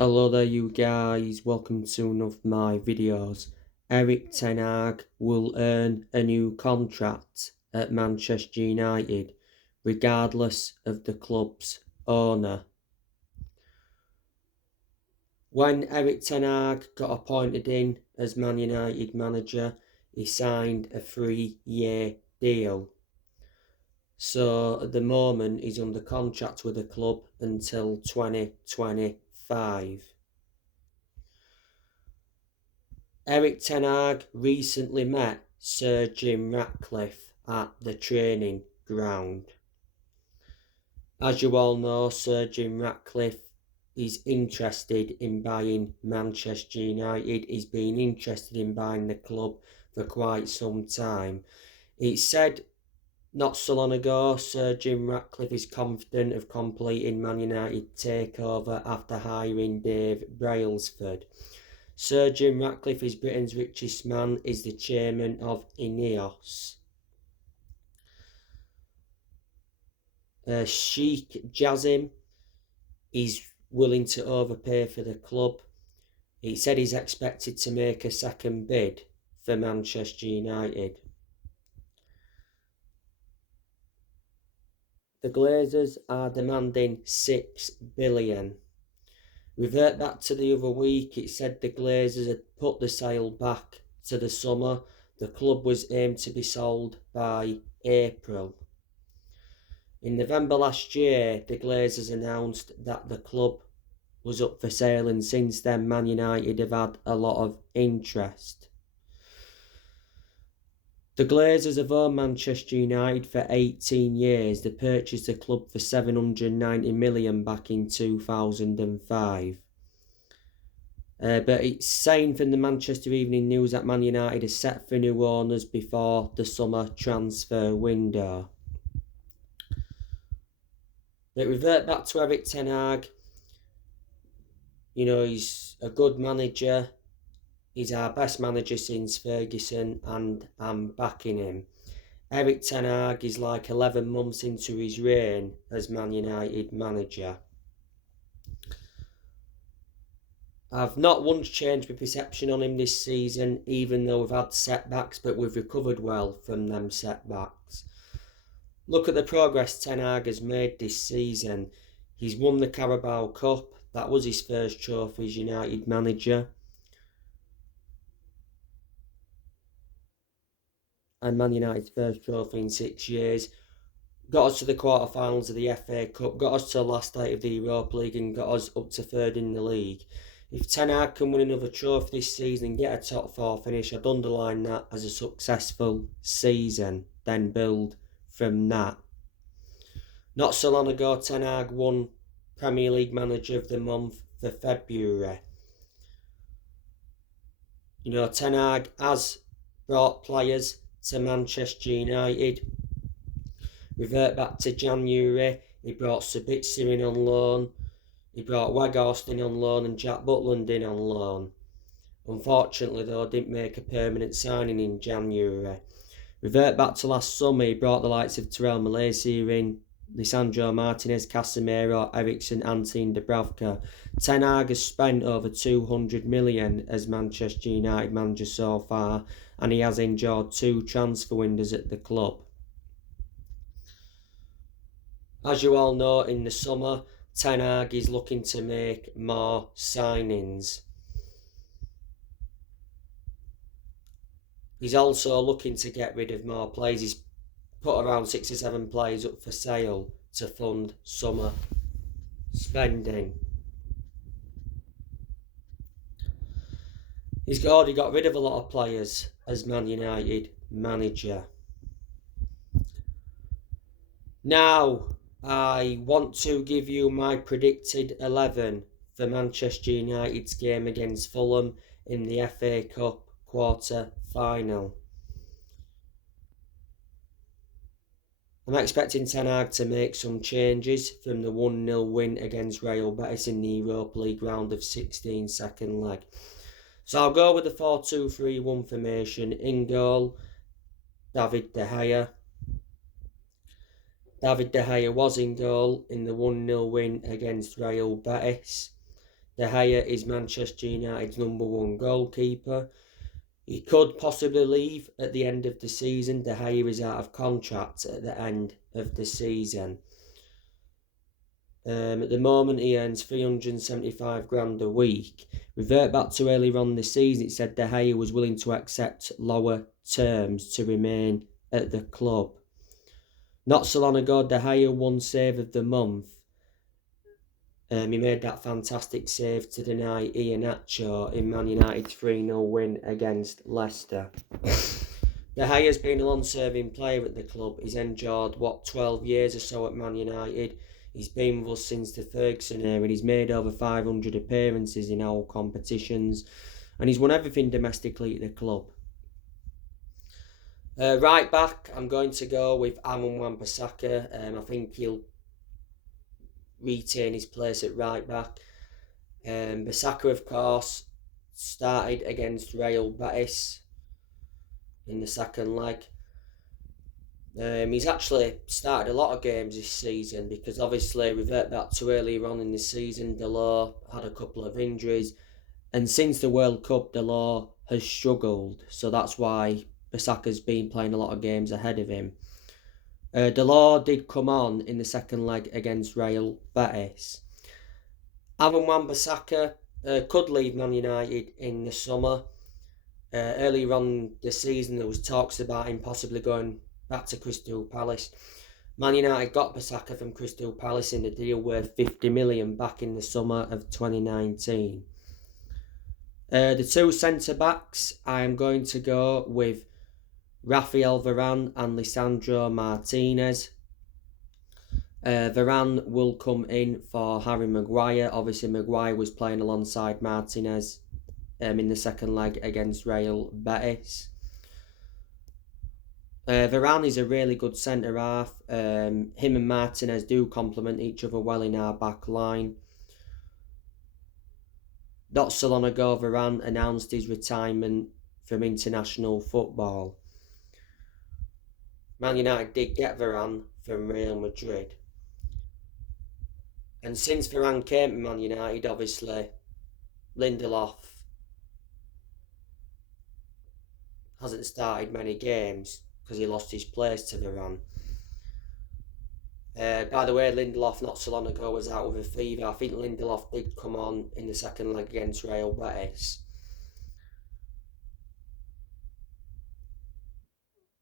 Hello there you guys, welcome to one of my videos. ERIK Ten Hag will earn a new contract at Manchester United regardless of the club's owner. When ERIK Ten Hag got appointed in as Man United manager, he signed a 3-year deal. So at the moment he's under contract with the club until 2025. ERIK Ten Hag recently met Sir Jim Ratcliffe at the training ground. As you all know, Sir Jim Ratcliffe is interested in buying Manchester United. He's been interested in buying the club for quite some time. It's said not so long ago, Sir Jim Ratcliffe is confident of completing Man United takeover after hiring Dave Brailsford. Sir Jim Ratcliffe is Britain's richest man, is the chairman of INEOS. Sheikh Jassim is willing to overpay for the club. He said he's expected to make a second bid for Manchester United. The Glazers are demanding £6 billion. Revert back to the other week, it said the Glazers had put the sale back to the summer. The club was aimed to be sold by April. In November last year, the Glazers announced that the club was up for sale, and since then Man United have had a lot of interest. The Glazers have owned Manchester United for 18 years. They purchased the club for £790 million back in 2005. But it's saying from the Manchester Evening News that Man United is set for new owners before the summer transfer window. But revert back to ERIK Ten Hag. You know, he's a good manager. He's our best manager since Ferguson, and I'm backing him. ERIK Ten Hag is like 11 months into his reign as Man United manager. I've not once changed my perception on him this season, even though we've had setbacks, but we've recovered well from them setbacks. Look at the progress Ten Hag has made this season. He's won the Carabao Cup. That was his first trophy as United manager. And Man United's first trophy in 6 years. Got us to the quarterfinals of the FA Cup, got us to the last 8 of the Europa League, and got us up to 3rd in the league. If Ten Hag can win another trophy this season and get a top 4 finish, I'd underline that as a successful season, then build from that. Not so long ago, Ten Hag won Premier League Manager of the Month for February. You know, Ten Hag has brought players to Manchester United. Revert back to January, he brought Sabitzer in on loan, he brought Weghorst in on loan and Jack Butland in on loan. Unfortunately though, didn't make a permanent signing in January. Revert back to last summer, he brought the likes of Terrell Malaysia in, Lisandro Martinez, Casemiro, Eriksen, Antin Dubravka. Ten Hag has spent over 200 million as Manchester United manager so far, and he has enjoyed 2 transfer windows at the club. As you all know, in the summer, Ten Hag is looking to make more signings. He's also looking to get rid of more players. He's put around 6 or 7 players up for sale to fund summer spending. He's already got rid of a lot of players as Man United manager. Now, I want to give you my predicted 11 for Manchester United's game against Fulham in the FA Cup quarter final. I'm expecting Ten Hag to make some changes from the 1-0 win against Real Betis in the Europa League round of 16 second leg. So I'll go with the 4-2-3-1 formation. In goal, David De Gea. David De Gea was in goal in the 1-0 win against Real Betis. De Gea is Manchester United's #1 goalkeeper. He could possibly leave at the end of the season. De Gea is out of contract at the end of the season. At the moment, he earns 375 grand a week. Revert back to earlier on this season, it said De Gea was willing to accept lower terms to remain at the club. Not so long ago, De Gea won Save of the Month. He made that fantastic save to deny Iheanacho in Man United's 3-0 win against Leicester. De Gea has been a long-serving player at the club. He's endured, 12 years or so at Man United. He's been with us since the Ferguson era, and he's made over 500 appearances in all competitions, and he's won everything domestically at the club. Right back, I'm going to go with Aaron Wan-Bissaka. I think he'll retain his place at right back. Bissaka, of course, started against Real Betis in the second leg. He's actually started a lot of games this season because obviously revert back to earlier on in the season, Delors had a couple of injuries, and since the World Cup, Delors has struggled, so that's why Bissaka's been playing a lot of games ahead of him. Delors did come on in the second leg against Real Betis. Aaron Wan-Bissaka could leave Man United in the summer. Earlier on the season, there was talks about him possibly going back to Crystal Palace. Man United got Bissaka from Crystal Palace in a deal worth 50 million back in the summer of 2019. The two centre-backs, I am going to go with Rafael Varane and Lisandro Martinez. Varane will come in for Harry Maguire. Obviously, Maguire was playing alongside Martinez in the second leg against Real Betis. Varane is a really good centre-half. Him and Martinez do complement each other well in our back line. Not so long ago, Varane announced his retirement from international football. Man United did get Varane from Real Madrid. And since Varane came to Man United, obviously, Lindelof hasn't started many games because he lost his place to Varane. By the way, Lindelof not so long ago was out with a fever. I think Lindelof did come on in the second leg against Real Betis.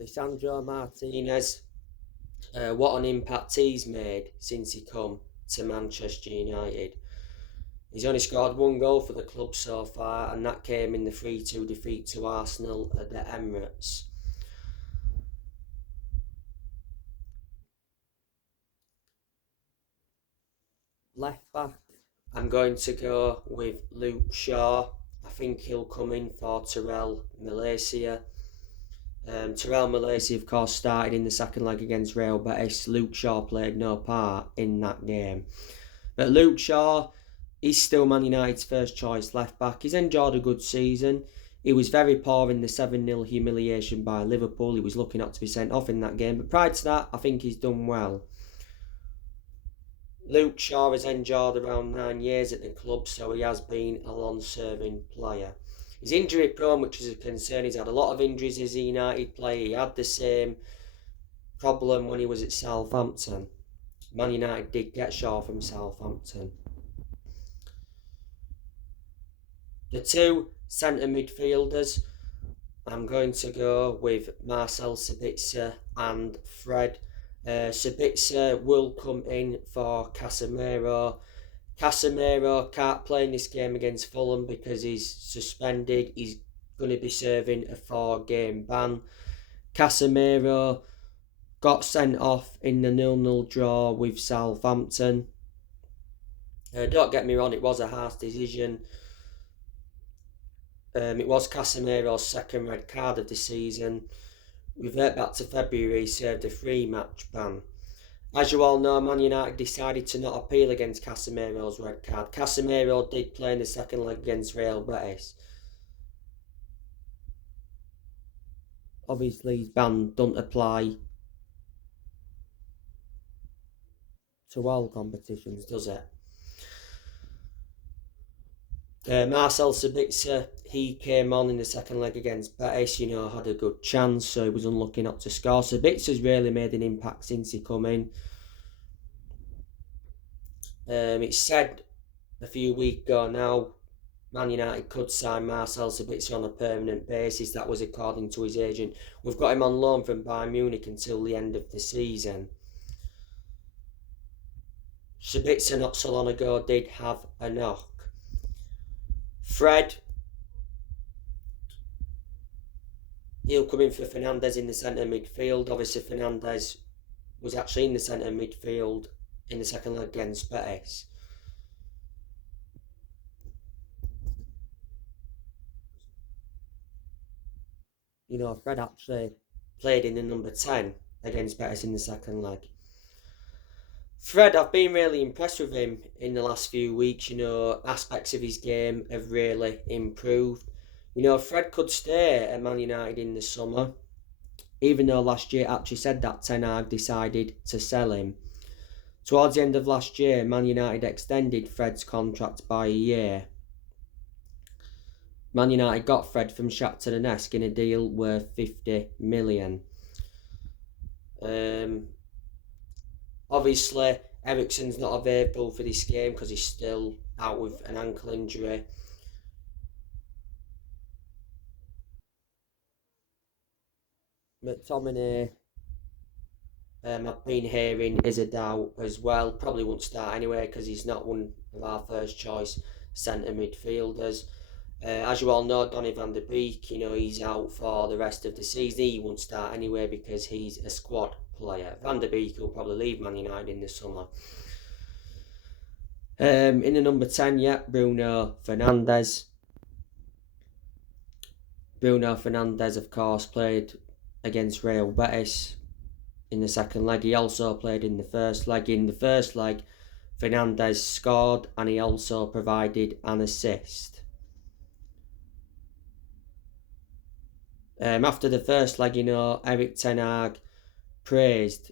Lisandro Martinez, what an impact he's made since he come to Manchester United. He's only scored one goal for the club so far, and that came in the 3-2 defeat to Arsenal at the Emirates. Left back, I'm going to go with Luke Shaw. I think he'll come in for Terrell Malacia. Terrell Malacia, of course, started in the second leg against Real Betis. Luke Shaw played no part in that game. But Luke Shaw is still Man United's first choice left back. He's enjoyed a good season. He was very poor in the 7-0 humiliation by Liverpool. He was looking up to be sent off in that game. But prior to that, I think he's done well. Luke Shaw has endured around 9 years at the club, so he has been a long-serving player. He's injury prone, which is a concern. He's had a lot of injuries as a United player. He had the same problem when he was at Southampton. Man United did get Shaw from Southampton. The two centre midfielders, I'm going to go with Marcel Sabitzer and Fred. Sabitzer will come in for Casemiro. Casemiro can't play in this game against Fulham because he's suspended. He's going to be serving a 4-game ban. Casemiro got sent off in the 0-0 draw with Southampton. Don't get me wrong, it was a harsh decision. It was Casemiro's second red card of the season. Revert back to February, he served a 3-match ban. As you all know, Man United decided to not appeal against Casemiro's red card. Casemiro did play in the second leg against Real Betis. Obviously, his ban doesn't apply to all competitions, does it? Marcel Sabitzer, he came on in the second leg against Betis, had a good chance, so he was unlucky not to score. Sabitzer's really made an impact since he come in. It's said a few weeks ago now, Man United could sign Marcel Sabitzer on a permanent basis. That was according to his agent. We've got him on loan from Bayern Munich until the end of the season. Sabitzer not so long ago did have a knock. Fred, he'll come in for Fernandes in the centre midfield. Obviously, Fernandes was actually in the centre midfield in the second leg against Betis. Fred actually played in the number 10 against Betis in the second leg. Fred, I've been really impressed with him in the last few weeks. Aspects of his game have really improved. Fred could stay at Man United in the summer, even though last year actually said that Ten Hag decided to sell him. Towards the end of last year, Man United extended Fred's contract by a year. Man United got Fred from Shakhtar Donetsk in a deal worth 50 million. Obviously, Eriksen's not available for this game because he's still out with an ankle injury. McTominay, I've been hearing, is a doubt as well. Probably won't start anyway because he's not one of our first choice centre midfielders. As you all know, Donny van der Beek, he's out for the rest of the season. He won't start anyway because he's a squad player. Van der Beek will probably leave Man United in the summer. In the number 10, Bruno Fernandes. Bruno Fernandes, of course, played against Real Betis in the second leg. He also played in the first leg. In the first leg, Fernandes scored and he also provided an assist. After the first leg, Erik Ten Hag praised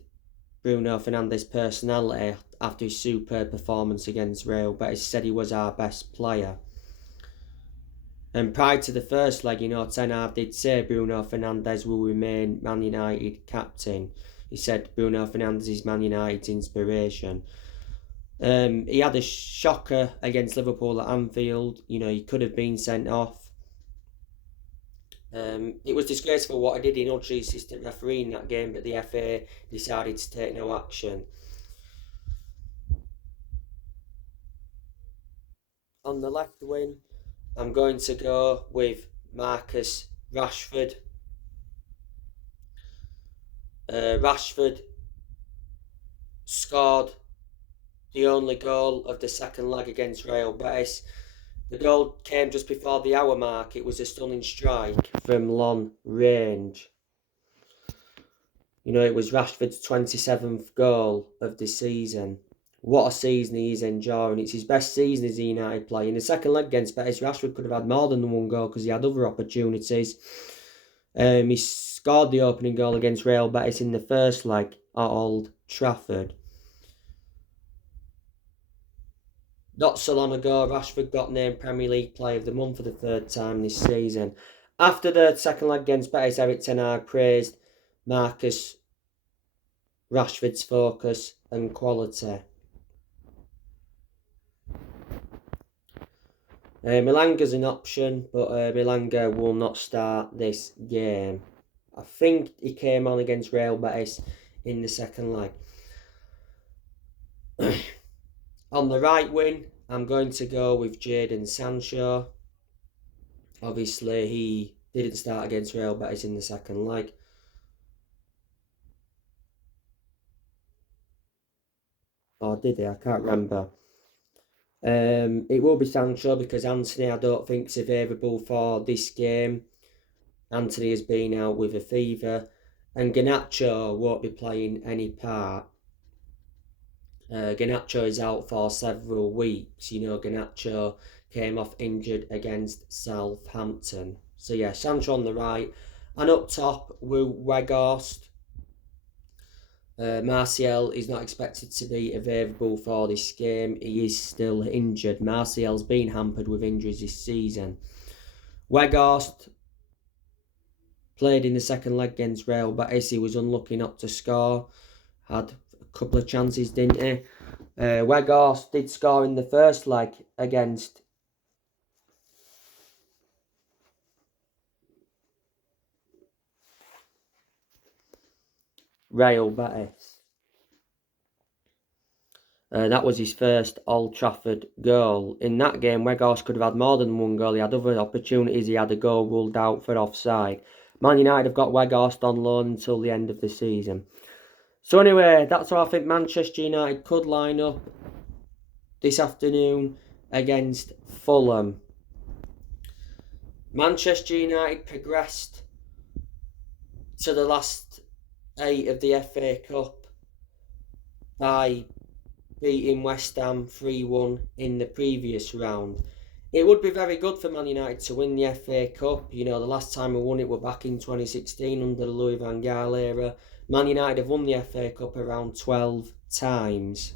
Bruno Fernandes' personality after his superb performance against Real Betis. He said he was our best player. And prior to the first leg, Ten Hag did say Bruno Fernandes will remain Man United captain. He said Bruno Fernandes is Man United's inspiration. He had a shocker against Liverpool at Anfield. He could have been sent off. It was disgraceful what I did. He nudged the assistant referee in that game, but the FA decided to take no action. On the left wing, I'm going to go with Marcus Rashford. Rashford scored the only goal of the second leg against Real Betis. The goal came just before the hour mark. It was a stunning strike from long range. It was Rashford's 27th goal of the season. What a season he's enjoying. It's his best season as a United player. In the second leg against Betis, Rashford could have had more than the one goal because he had other opportunities. He scored the opening goal against Real Betis in the first leg at Old Trafford. Not so long ago, Rashford got named Premier League Player of the Month for the third time this season. After the second leg against Betis, Erik Ten Hag praised Marcus Rashford's focus and quality. Milanga's an option, but Milanga will not start this game. I think he came on against Real Betis in the second leg. On the right wing, I'm going to go with Jadon Sancho. Obviously, he didn't start against Real Betis in the second leg. Or did he? I can't remember. It will be Sancho because Anthony I don't think is available for this game. Anthony has been out with a fever. And Garnacho won't be playing any part. Garnacho is out for several weeks. Garnacho came off injured against Southampton. So Sancho on the right. And up top, Weghorst. Martial is not expected to be available for this game. He is still injured. Martial's been hampered with injuries this season. Weghorst played in the second leg against Real Betis. He was unlucky not to score. Had a couple of chances, didn't he? Weghorst did score in the first leg against Real Betis. That was his first Old Trafford goal. In that game, Weghorst could have had more than one goal. He had other opportunities. He had a goal ruled out for offside. Man United have got Weghorst on loan until the end of the season. So anyway, that's how I think Manchester United could line up this afternoon against Fulham. Manchester United progressed to the last 8 of the FA Cup by beating West Ham 3-1 in the previous round. It would be very good for Man United to win the FA Cup. You know, the last time we won it were back in 2016 under the Louis van Gaal era. Man United have won the FA Cup around 12 times.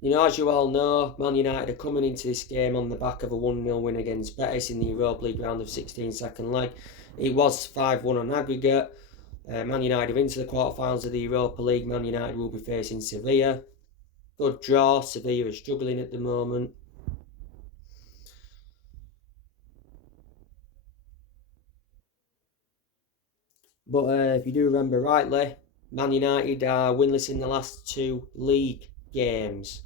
You know, as you all know, Man United are coming into this game on the back of a 1-0 win against Betis in the Europa League round of 16 second leg. It was 5-1 on aggregate. Man United are into the quarterfinals of the Europa League. Man United will be facing Sevilla. Good draw. Sevilla is struggling at the moment. But if you do remember rightly, Man United are winless in the last 2 league games.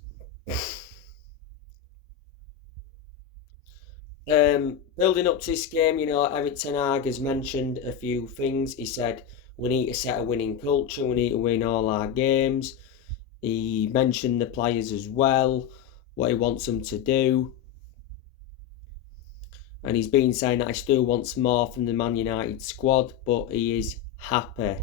Building up to this game, you know, ERIK Ten Hag has mentioned a few things. He said, we need to set a winning culture, we need to win all our games. He mentioned the players as well, what he wants them to do. And he's been saying that he still wants more from the Man United squad, but he is happy.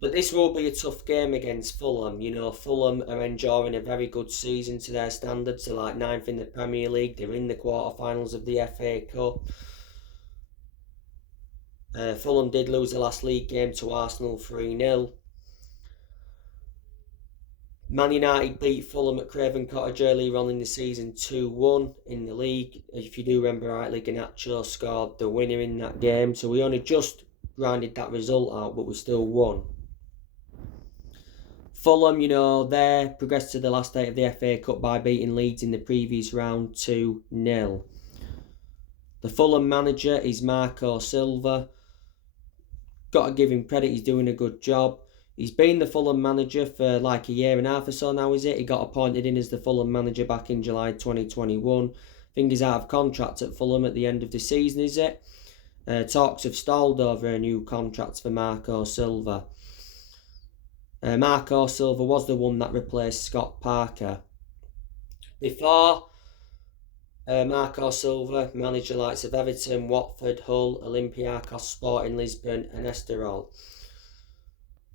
But this will be a tough game against Fulham. You know, Fulham are enjoying a very good season to their standards. They're like 9th in the Premier League. They're in the quarterfinals of the FA Cup. Fulham did lose the last league game to Arsenal 3-0. Man United beat Fulham at Craven Cottage earlier on in the season 2-1 in the league. If you do remember rightly, Garnacho scored the winner in that game. So we only just grinded that result out, but we still won. Fulham, you know, they progressed to the last 8 of the FA Cup by beating Leeds in the previous round 2-0. The Fulham manager is Marco Silva. Got to give him credit, he's doing a good job. He's been the Fulham manager for like a year and a half or so now, is it? He got appointed in as the Fulham manager back in July 2021. I think he's out of contract at Fulham at the end of the season, is it? Talks have stalled over a new contract for Marco Silva. Marco Silva was the one that replaced Scott Parker. Before Marco Silva managed the likes of Everton, Watford, Hull, Olympiacos, Sporting Lisbon and Estoril.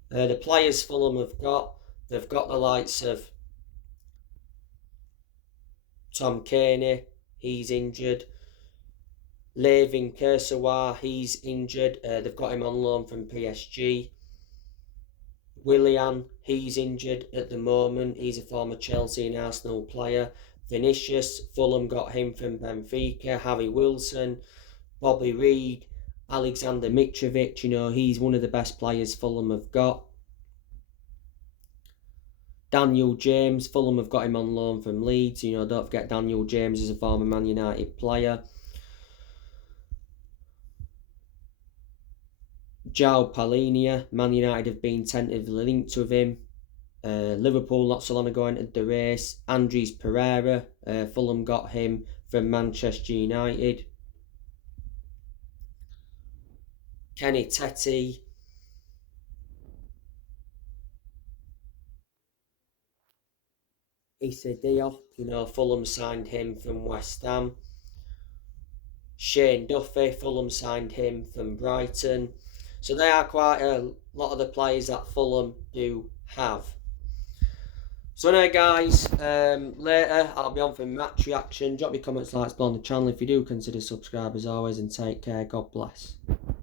The players Fulham they've got the likes of Tom Cairney, he's injured. Levin Kursawa, he's injured. They've got him on loan from PSG. Willian, he's injured at the moment. He's a former Chelsea and Arsenal player. Vinicius, Fulham got him from Benfica. Harry Wilson, Bobby Reid, Alexander Mitrovic, you know, he's one of the best players Fulham have got. Daniel James, Fulham have got him on loan from Leeds. You know, don't forget Daniel James is a former Man United player. João Palhinha, Man United have been tentatively linked with him. Liverpool not so long ago entered the race. Andres Pereira, Fulham got him from Manchester United. Kenny Tete. Issa Diop, you know, Fulham signed him from West Ham. Shane Duffy, Fulham signed him from Brighton. So they are quite a lot of the players that Fulham do have. So anyway guys, later I'll be on for match reaction. Drop your comments, likes below on the channel if you do consider subscribe as always, and take care. God bless.